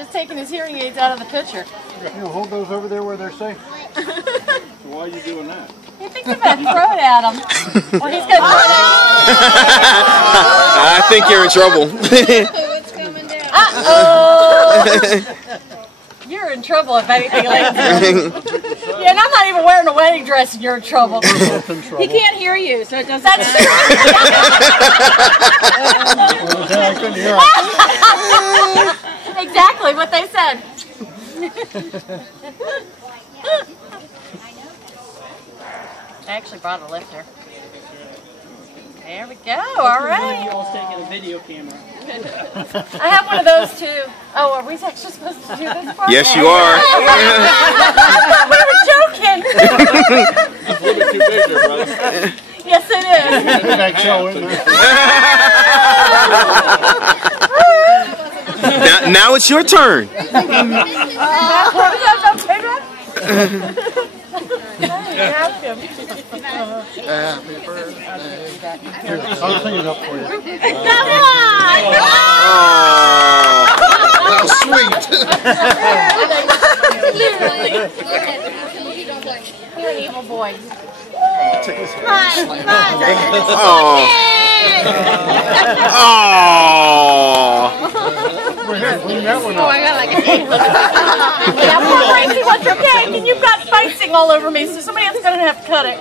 just taking his hearing aids out of the picture. You hold those over there where they're safe. So why are you doing that? He thinks I'm going to throw it at him. Well, he's going to throw it at I think you're in trouble. It's coming down. Uh-oh! You're in trouble if anything like that. Yeah, and I'm not even wearing a wedding dress and you're in trouble. He can't hear you, so it doesn't That's matter. true. Exactly what they said. I actually brought a lifter. There we go. All right. You all taking a video camera. I have one of those too. Oh, are we actually supposed to do this part? Yes, you are. We were joking. It's a little bit too big there, brother. Yes, it is. Next show, isn't it? Now it's your turn. Happy birthday. Here, I'll clean it up for you. Come on! How sweet. You're an evil boy. Clean that one Oh, up. I got like a cake. Yeah, poor Gracie wants her cake, and you've got icing all over me, so somebody else is going to have to cut it.